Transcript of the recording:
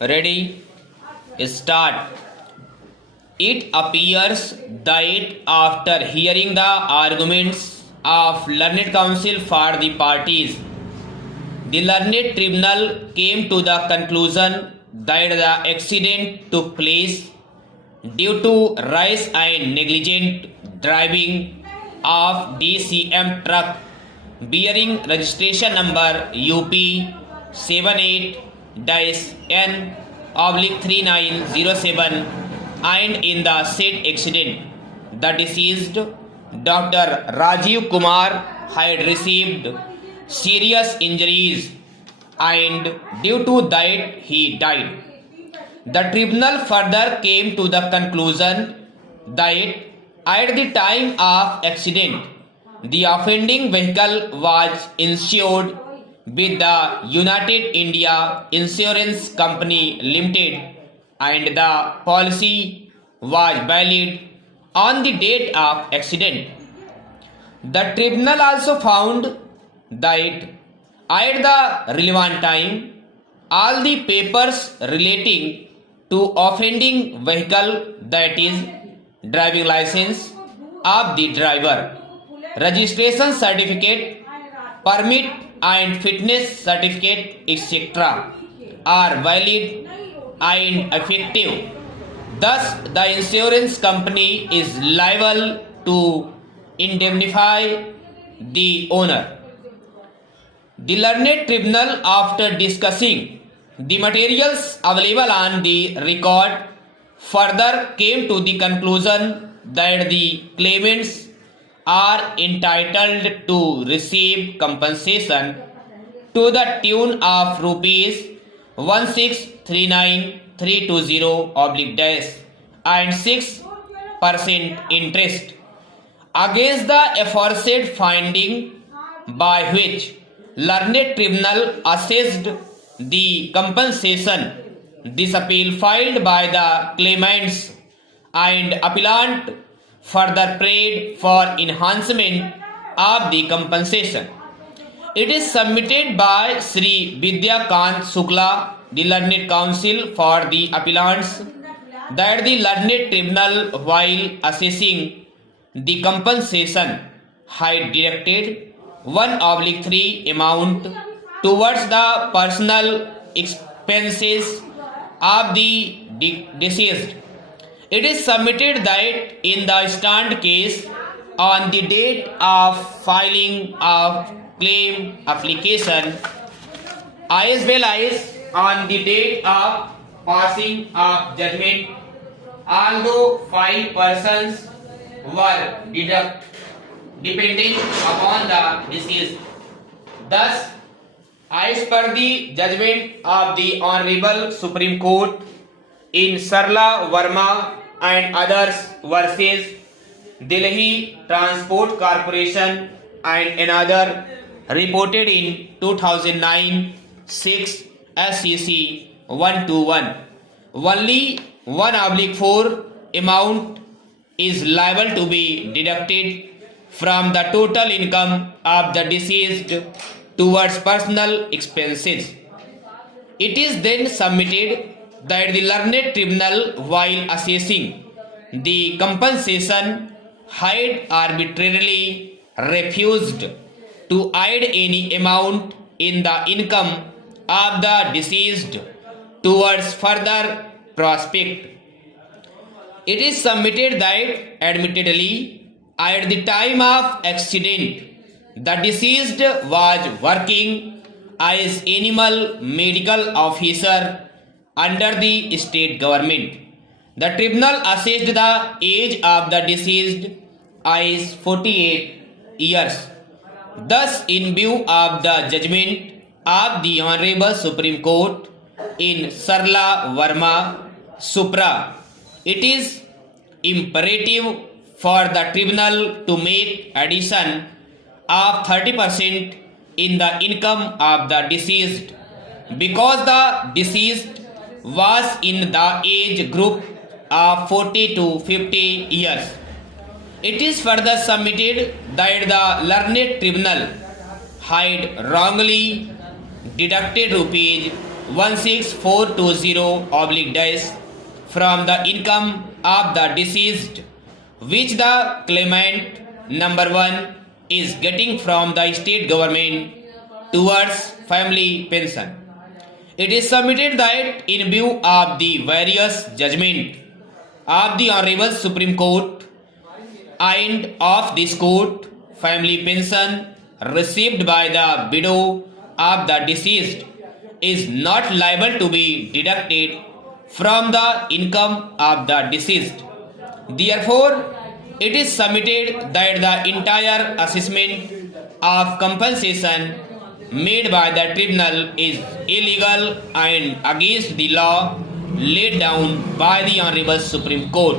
Ready? Start. It appears that after hearing the arguments of learned counsel for the parties, the learned tribunal came to the conclusion that the accident took place due to rash and negligent driving of DCM truck bearing registration number UP 78-N/3907, and in the said accident the deceased Dr. Rajiv Kumar had received serious injuries and due to that he died. The tribunal further came to the conclusion that at the time of accident, the offending vehicle was insured with the United India Insurance Company Limited and the policy was valid on the date of accident. The tribunal also found that at the relevant time, all the papers relating to offending vehicle, that is driving license of the driver, registration certificate, permit and fitness certificate, etc., are valid and effective. Thus, the insurance company is liable to indemnify the owner. The learned tribunal, after discussing the materials available on the record, further came to the conclusion that the claimants are entitled to receive compensation to the tune of rupees 1639,320 and 6% interest against the aforesaid finding, by which learned tribunal assessed the compensation. This appeal filed by the claimants and appellant further prayed for enhancement of the compensation. It is submitted by Sri Vidya Kant Sukla, the learned counsel for the appellants, that the learned tribunal, while assessing the compensation, had directed 1/3 amount towards the personal expenses of the deceased. It is submitted that in the stand case, on the date of filing of claim application as well as on the date of passing of judgment, although 5 persons were dependent upon the deceased. Thus, as per the judgment of the Honorable Supreme Court in Sarla Verma and others versus Delhi Transport Corporation and another, reported in 2009 6 SCC 121, only 1/4 amount is liable to be deducted from the total income of the deceased towards personal expenses. It is then submitted that the learned tribunal, while assessing the compensation, had arbitrarily refused to add any amount in the income of the deceased towards further prospect. It is submitted that, admittedly, at the time of accident, the deceased was working as animal medical officer under the state government. The tribunal assessed the age of the deceased as 48 years. Thus, in view of the judgment of the Honorable Supreme Court in Sarla Verma Supra, it is imperative for the tribunal to make addition of 30% in the income of the deceased, because the deceased was in the age group of 40 to 50 years. It is further submitted that the learned tribunal had wrongly deducted rupees 16420/- from the income of the deceased which the claimant number 1 is getting from the state government towards family pension. It is submitted that in view of the various judgment of the Honorable Supreme Court and of this court, family pension received by the widow of the deceased is not liable to be deducted from the income of the deceased. Therefore, it is submitted that the entire assessment of compensation made by the tribunal is illegal and against the law laid down by the Honorable Supreme Court.